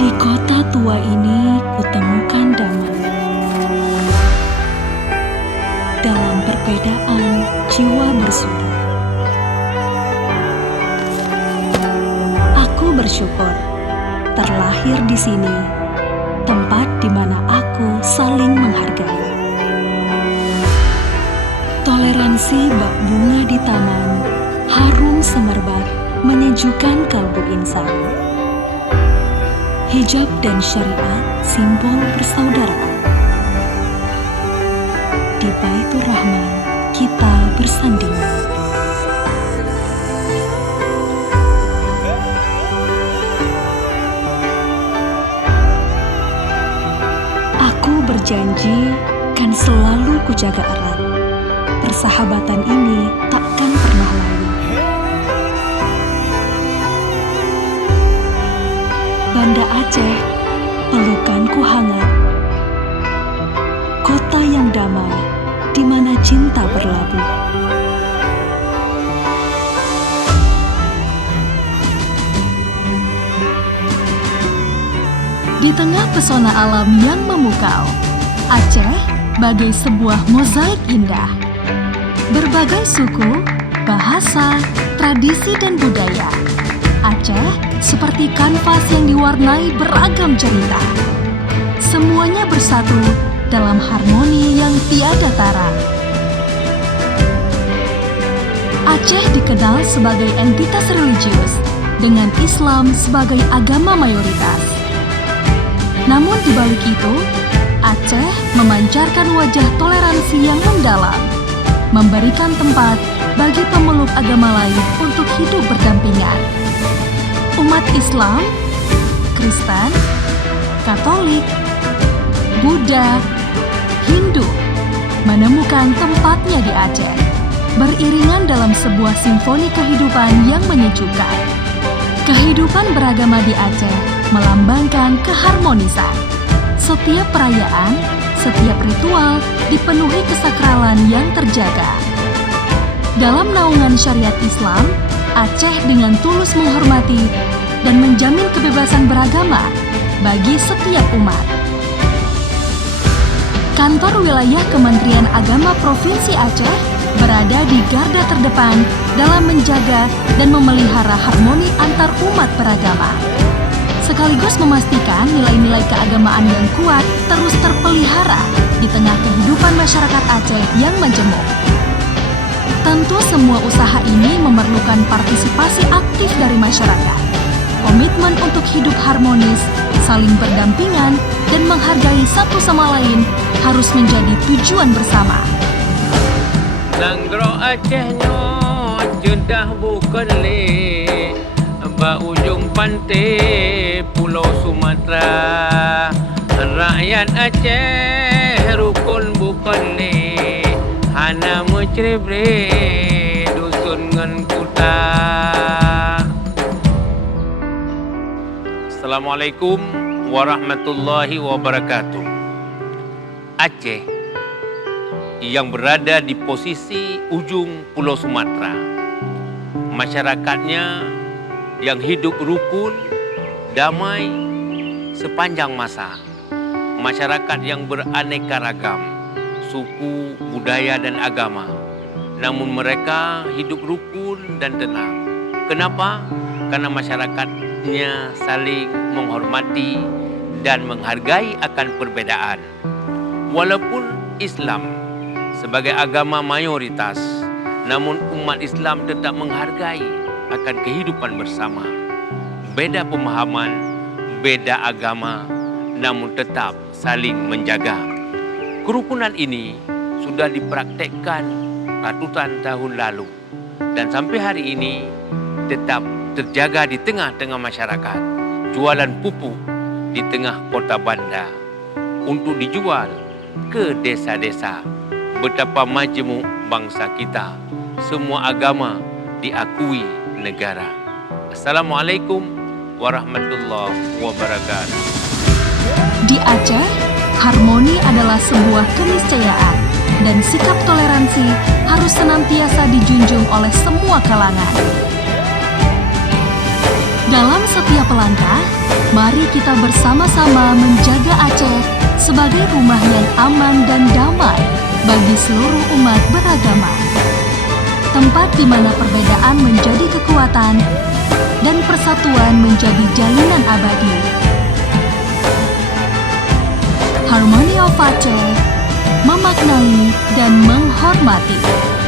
Di kota tua ini kutemukan damai. Dalam perbedaan, jiwa bersuri. Aku bersyukur terlahir di sini, tempat di mana aku saling menghargai. Toleransi bak bunga di taman, harum semerbak, menyejukkan kalbu insan. Hijab dan syariat simbol persaudaraan. Di Baitur Rahman kita bersandingan. Aku berjanji kan selalu kujaga erat. Persahabatan ini takkan pernah lalu. Banda Aceh, pelukanku hangat. Kota yang damai, di mana cinta berlabuh. Di tengah pesona alam yang memukau, Aceh bagai sebuah mozaik indah. Berbagai suku, bahasa, tradisi dan budaya. Aceh seperti kanvas yang diwarnai beragam cerita. Semuanya bersatu dalam harmoni yang tiada tara. Aceh dikenal sebagai entitas religius dengan Islam sebagai agama mayoritas. Namun di balik itu, Aceh memancarkan wajah toleransi yang mendalam, memberikan tempat bagi pemeluk agama lain untuk hidup berdampingan. Umat Islam, Kristen, Katolik, Buddha, Hindu menemukan tempatnya di Aceh, beriringan dalam sebuah simfoni kehidupan yang menyejukkan. Kehidupan beragama di Aceh melambangkan keharmonisan. Setiap perayaan, setiap ritual dipenuhi kesakralan yang terjaga. Dalam naungan syariat Islam, Aceh dengan tulus menghormati dan menjamin kebebasan beragama bagi setiap umat. Kantor wilayah Kementerian Agama Provinsi Aceh berada di garda terdepan dalam menjaga dan memelihara harmoni antar umat beragama, sekaligus memastikan nilai-nilai keagamaan yang kuat terus terpelihara di tengah kehidupan masyarakat Aceh yang majemuk. Tentu semua usaha ini memerlukan partisipasi aktif dari masyarakat. Komitmen untuk hidup harmonis, saling berdampingan, dan menghargai satu sama lain harus menjadi tujuan bersama. Langgro Aceh no jedah bukan le, ba ujung pantai Pulau Sumatera. Rakyat Aceh rukun bukan le, hana mencerebre dusun ngan kuta. Assalamualaikum warahmatullahi wabarakatuh. Aceh yang berada di posisi ujung Pulau Sumatera, masyarakatnya yang hidup rukun, damai sepanjang masa. Masyarakat yang beraneka ragam, suku, budaya, dan agama. Namun mereka hidup rukun dan tenang. Kenapa? Karena masyarakatnya saling menghormati dan menghargai akan perbedaan. Walaupun Islam sebagai agama mayoritas, namun umat Islam tetap menghargai akan kehidupan bersama. Beda pemahaman, beda agama, namun tetap saling menjaga. Kerukunan ini sudah dipraktekkan ratusan tahun lalu dan sampai hari ini tetap terjaga di tengah-tengah masyarakat. Jualan pupuk di tengah kota Banda untuk dijual ke desa-desa. Betapa majemuk bangsa kita. Semua agama diakui negara. Assalamualaikum warahmatullahi wabarakatuh. Di Aceh, harmoni adalah sebuah keniscayaan dan sikap toleransi harus senantiasa dijunjung oleh semua kalangan. Dalam setiap langkah, mari Mari kita bersama-sama menjaga Aceh sebagai rumah yang aman dan damai bagi seluruh umat beragama. Tempat di mana perbedaan menjadi kekuatan dan persatuan menjadi jalinan abadi. Harmony of Aceh, memaknai dan menghormati.